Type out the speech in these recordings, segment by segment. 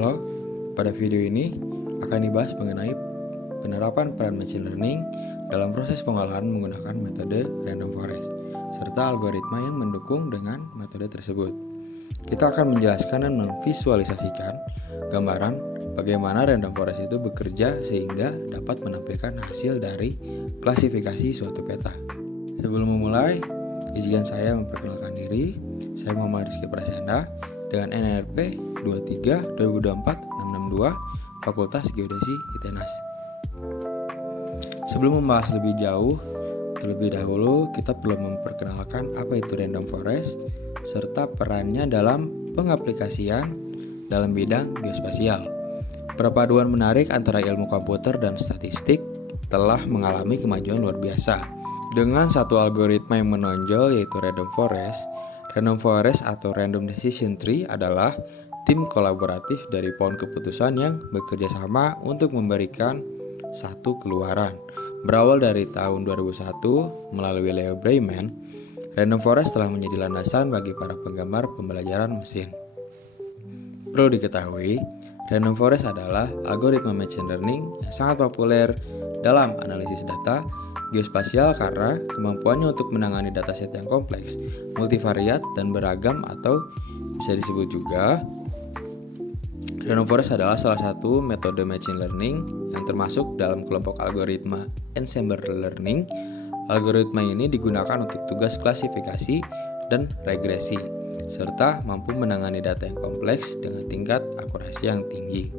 Halo, pada video ini akan dibahas mengenai penerapan peran machine learning dalam proses pengolahan menggunakan metode random forest serta algoritma yang mendukung dengan metode tersebut. Kita akan menjelaskan dan memvisualisasikan gambaran bagaimana random forest itu bekerja sehingga dapat menampilkan hasil dari klasifikasi suatu peta. Sebelum memulai, izinkan saya memperkenalkan diri. Saya Muhammad Rizky Prasyanda dengan NRP 23 2024 662 Fakultas Geodesi ITENAS. Sebelum membahas lebih jauh, terlebih dahulu kita perlu memperkenalkan apa itu random forest serta perannya dalam pengaplikasian dalam bidang geospasial. Perpaduan menarik antara ilmu komputer dan statistik telah mengalami kemajuan luar biasa. Dengan satu algoritma yang menonjol yaitu random forest atau random decision tree adalah tim kolaboratif dari pohon keputusan yang bekerja sama untuk memberikan satu keluaran. Berawal dari tahun 2001 melalui Leo Breiman, random forest telah menjadi landasan bagi para penggemar pembelajaran mesin. Perlu diketahui, random forest adalah algoritma machine learning yang sangat populer dalam analisis data geospasial karena kemampuannya untuk menangani dataset yang kompleks, multivariat, dan beragam, atau bisa disebut juga random forest adalah salah satu metode machine learning yang termasuk dalam kelompok algoritma ensemble learning. Algoritma ini digunakan untuk tugas klasifikasi dan regresi, serta mampu menangani data yang kompleks dengan tingkat akurasi yang tinggi.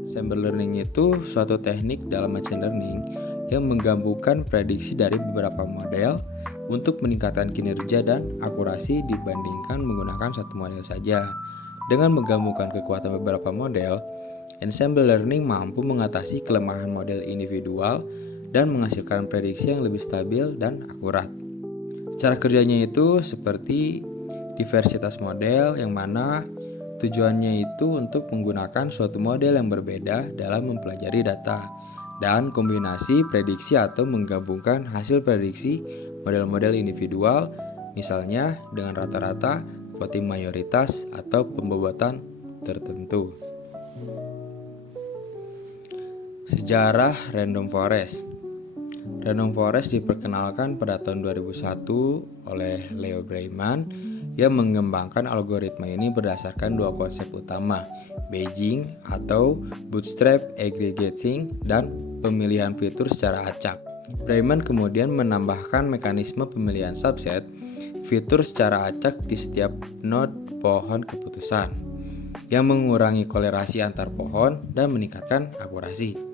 Ensemble learning itu suatu teknik dalam machine learning yang menggabungkan prediksi dari beberapa model untuk meningkatkan kinerja dan akurasi dibandingkan menggunakan satu model saja. Dengan menggabungkan kekuatan beberapa model, ensemble learning mampu mengatasi kelemahan model individual dan menghasilkan prediksi yang lebih stabil dan akurat. Cara kerjanya itu seperti diversitas model yang mana tujuannya itu untuk menggunakan suatu model yang berbeda dalam mempelajari data dan kombinasi prediksi atau menggabungkan hasil prediksi model-model individual, misalnya dengan rata-rata, voting mayoritas, atau pembobotan tertentu. Sejarah random forest. Random forest diperkenalkan pada tahun 2001 oleh Leo Breiman yang mengembangkan algoritma ini berdasarkan dua konsep utama, Bayesian atau bootstrap aggregating dan pemilihan fitur secara acak. Breiman kemudian menambahkan mekanisme pemilihan subset fitur secara acak di setiap node pohon keputusan yang mengurangi kolerasi antar pohon dan meningkatkan akurasi.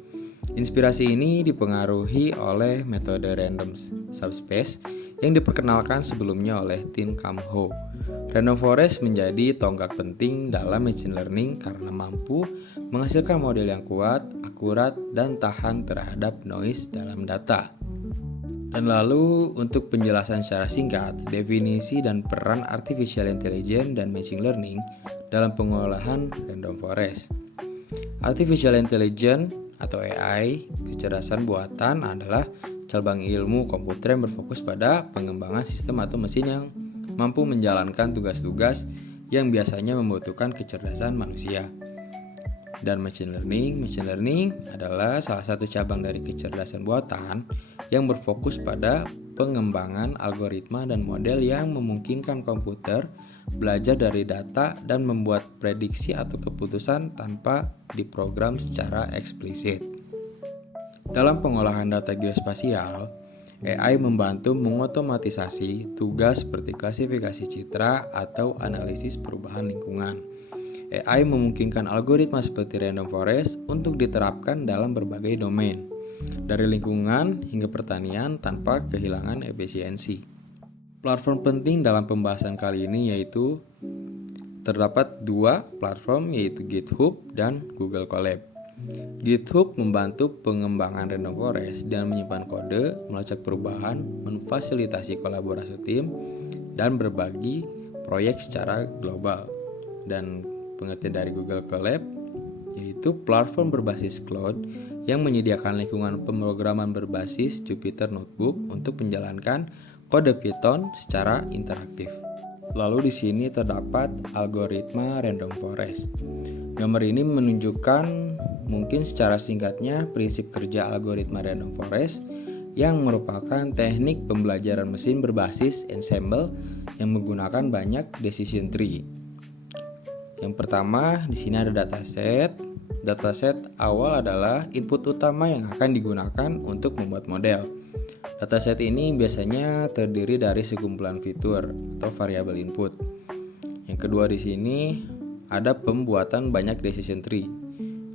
Inspirasi ini dipengaruhi oleh metode random subspace yang diperkenalkan sebelumnya oleh Tin Kam Ho. Random forest menjadi tonggak penting dalam machine learning karena mampu menghasilkan model yang kuat, akurat, dan tahan terhadap noise dalam data. Dan lalu untuk penjelasan secara singkat, definisi dan peran artificial intelligence dan machine learning dalam pengolahan random forest. Artificial intelligence atau AI, kecerdasan buatan adalah cabang ilmu komputer yang berfokus pada pengembangan sistem atau mesin yang mampu menjalankan tugas-tugas yang biasanya membutuhkan kecerdasan manusia. Dan machine learning adalah salah satu cabang dari kecerdasan buatan yang berfokus pada pengembangan algoritma dan model yang memungkinkan komputer belajar dari data dan membuat prediksi atau keputusan tanpa diprogram secara eksplisit. Dalam pengolahan data geospasial, AI membantu mengotomatisasi tugas seperti klasifikasi citra atau analisis perubahan lingkungan. AI memungkinkan algoritma seperti random forest untuk diterapkan dalam berbagai domain, dari lingkungan hingga pertanian tanpa kehilangan efisiensi. Platform penting dalam pembahasan kali ini yaitu terdapat dua platform yaitu GitHub dan Google Colab. GitHub membantu pengembangan random forest dan menyimpan kode, melacak perubahan, memfasilitasi kolaborasi tim, dan berbagi proyek secara global. Dan pengertian dari Google Colab yaitu platform berbasis cloud yang menyediakan lingkungan pemrograman berbasis Jupyter Notebook untuk menjalankan kode Python secara interaktif. Lalu di sini terdapat algoritma random forest. Gambar ini menunjukkan mungkin secara singkatnya prinsip kerja algoritma random forest yang merupakan teknik pembelajaran mesin berbasis ensemble yang menggunakan banyak decision tree. Yang pertama, di sini ada dataset. Dataset awal adalah input utama yang akan digunakan untuk membuat model. Dataset ini biasanya terdiri dari sekumpulan fitur atau variabel input. Yang kedua di sini ada pembuatan banyak decision tree.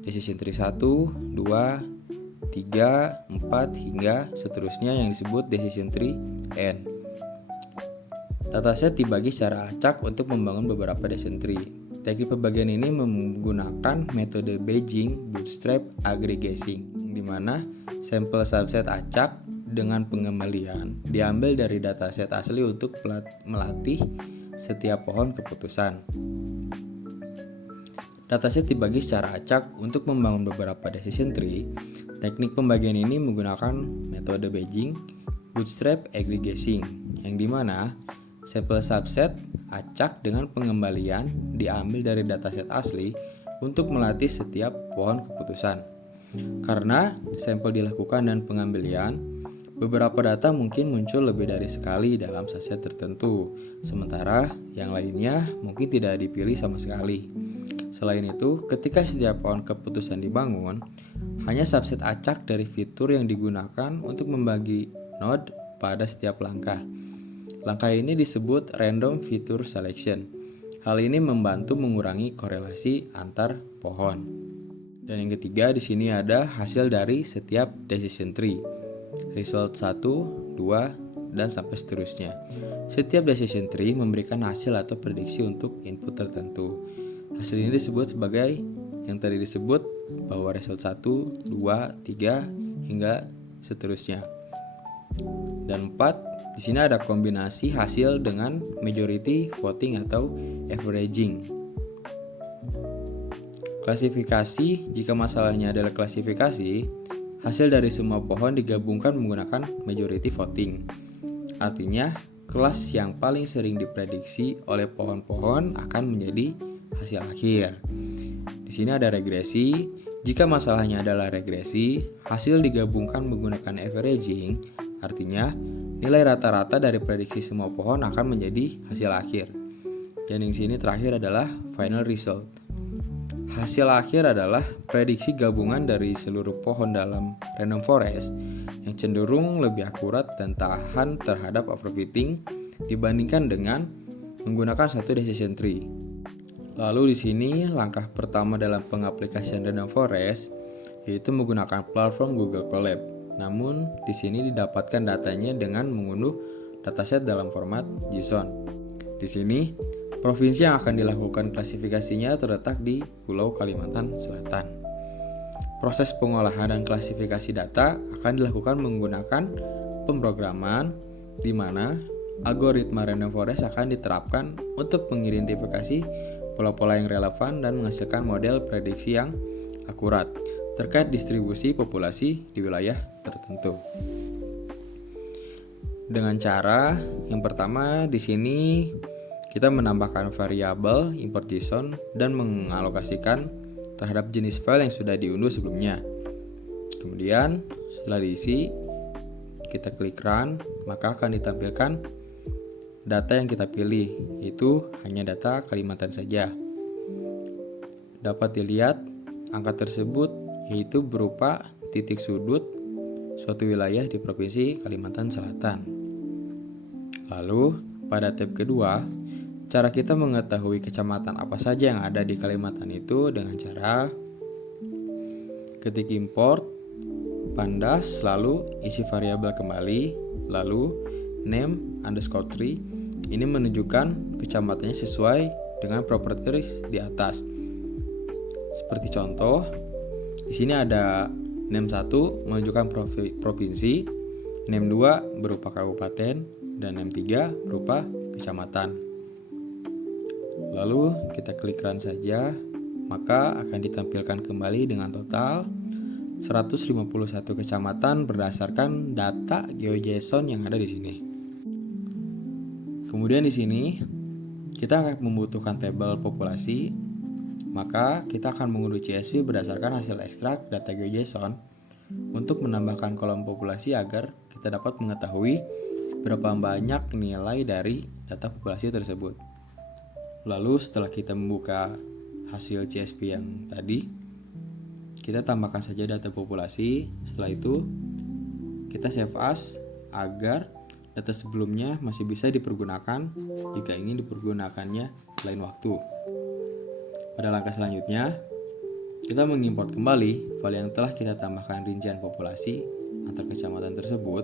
Decision tree 1, 2, 3, 4 hingga seterusnya yang disebut decision tree N. Dataset dibagi secara acak untuk membangun beberapa decision tree. Teknik pembagian ini menggunakan metode Bayesian bootstrap aggregation, di mana sampel subset acak dengan pengembalian diambil dari dataset asli untuk melatih setiap pohon keputusan. Dataset dibagi secara acak untuk membangun beberapa decision tree. Teknik pembagian ini menggunakan metode Bayesian bootstrap aggregation, yang dimana sampel subset acak dengan pengembalian diambil dari dataset asli untuk melatih setiap pohon keputusan. Karena sampel dilakukan dan pengembalian, beberapa data mungkin muncul lebih dari sekali dalam subset tertentu, sementara yang lainnya mungkin tidak dipilih sama sekali. Selain itu, ketika setiap pohon keputusan dibangun, hanya subset acak dari fitur yang digunakan untuk membagi node pada setiap langkah. Langkah ini disebut random feature selection. Hal ini membantu mengurangi korelasi antar pohon. Dan yang ketiga di sini ada hasil dari setiap decision tree. Result 1, 2, dan sampai seterusnya. Setiap decision tree memberikan hasil atau prediksi untuk input tertentu. Hasil ini disebut sebagai yang tadi disebut bahwa result 1, 2, 3 hingga seterusnya. Dan 4, di sini ada kombinasi hasil dengan majority voting atau averaging. Klasifikasi, jika masalahnya adalah klasifikasi, hasil dari semua pohon digabungkan menggunakan majority voting. Artinya, kelas yang paling sering diprediksi oleh pohon-pohon akan menjadi hasil akhir. Di sini ada regresi. Jika masalahnya adalah regresi, hasil digabungkan menggunakan averaging, artinya nilai rata-rata dari prediksi semua pohon akan menjadi hasil akhir. Dan yang sini terakhir adalah final result. Hasil akhir adalah prediksi gabungan dari seluruh pohon dalam random forest yang cenderung lebih akurat dan tahan terhadap overfitting dibandingkan dengan menggunakan satu decision tree. Lalu di sini langkah pertama dalam pengaplikasian random forest yaitu menggunakan platform Google Colab. Namun di sini didapatkan datanya dengan mengunduh dataset dalam format JSON. Di sini provinsi yang akan dilakukan klasifikasinya terletak di Pulau Kalimantan Selatan. Proses pengolahan dan klasifikasi data akan dilakukan menggunakan pemrograman di mana algoritma random forest akan diterapkan untuk mengidentifikasi pola-pola yang relevan dan menghasilkan model prediksi yang akurat terkait distribusi populasi di wilayah tertentu. Dengan cara yang pertama di sini kita menambahkan variabel import JSON dan mengalokasikan terhadap jenis file yang sudah diunduh sebelumnya. Kemudian setelah diisi kita klik run, maka akan ditampilkan data yang kita pilih, yaitu hanya data Kalimantan saja. Dapat dilihat angka tersebut yaitu berupa titik sudut suatu wilayah di Provinsi Kalimantan Selatan. Lalu pada tab kedua, cara kita mengetahui kecamatan apa saja yang ada di Kalimantan itu dengan cara ketik import, pandas, lalu isi variabel kembali, lalu name underscore tree. Ini menunjukkan kecamatannya sesuai dengan properties di atas. Seperti contoh, di sini ada name 1 menunjukkan provinsi, name 2 berupa kabupaten, dan name 3 berupa kecamatan. Lalu kita klik run saja, maka akan ditampilkan kembali dengan total 151 kecamatan berdasarkan data GeoJSON yang ada di sini. Kemudian di sini kita akan membutuhkan tabel populasi Maka kita akan mengunduh CSV berdasarkan hasil ekstrak data GeoJSON untuk menambahkan kolom populasi agar kita dapat mengetahui berapa banyak nilai dari data populasi tersebut. Lalu setelah kita membuka hasil CSV yang tadi, kita tambahkan saja data populasi. Setelah itu kita save as agar data sebelumnya masih bisa dipergunakan jika ingin dipergunakannya lain waktu. Pada langkah selanjutnya, kita mengimport kembali file yang telah kita tambahkan rincian populasi antar kecamatan tersebut.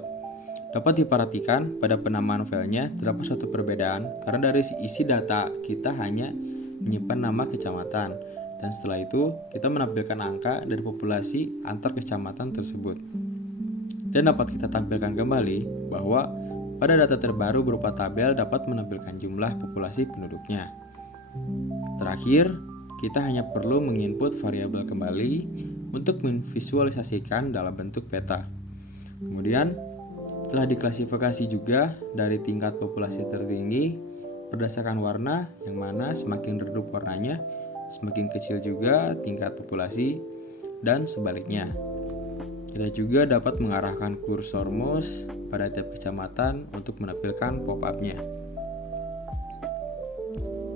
Dapat diperhatikan pada penamaan filenya terdapat suatu perbedaan karena dari isi data kita hanya menyimpan nama kecamatan, dan setelah itu kita menampilkan angka dari populasi antar kecamatan tersebut. Dan dapat kita tampilkan kembali bahwa pada data terbaru berupa tabel dapat menampilkan jumlah populasi penduduknya. Terakhir, kita hanya perlu menginput variabel kembali untuk memvisualisasikan dalam bentuk peta. Kemudian, telah diklasifikasi juga dari tingkat populasi tertinggi berdasarkan warna, yang mana semakin redup warnanya, semakin kecil juga tingkat populasi, dan sebaliknya. Kita juga dapat mengarahkan kursor mouse pada tiap kecamatan untuk menampilkan pop-up-nya.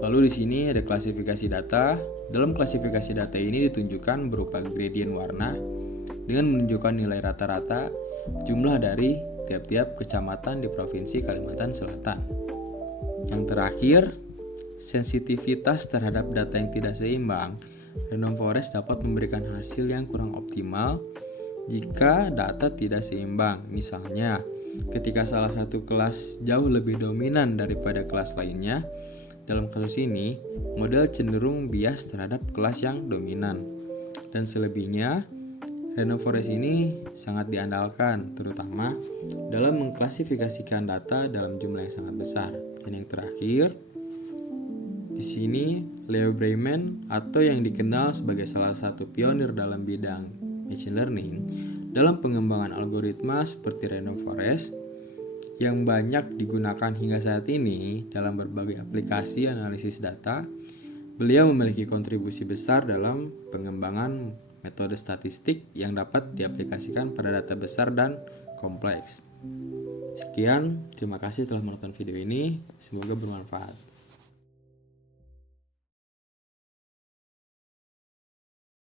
Lalu di sini ada klasifikasi data. Dalam klasifikasi data ini ditunjukkan berupa gradient warna dengan menunjukkan nilai rata-rata jumlah dari tiap-tiap kecamatan di Provinsi Kalimantan Selatan. Yang terakhir, sensitivitas terhadap data yang tidak seimbang. Random forest dapat memberikan hasil yang kurang optimal jika data tidak seimbang. Misalnya, ketika salah satu kelas jauh lebih dominan daripada kelas lainnya, dalam kasus ini, model cenderung bias terhadap kelas yang dominan. Dan selebihnya, random forest ini sangat diandalkan, terutama dalam mengklasifikasikan data dalam jumlah yang sangat besar. Dan yang terakhir, di sini Leo Breiman, atau yang dikenal sebagai salah satu pionir dalam bidang machine learning dalam pengembangan algoritma seperti random forest, yang banyak digunakan hingga saat ini dalam berbagai aplikasi analisis data. Beliau memiliki kontribusi besar dalam pengembangan metode statistik yang dapat diaplikasikan pada data besar dan kompleks. Sekian, terima kasih telah menonton video ini, semoga bermanfaat.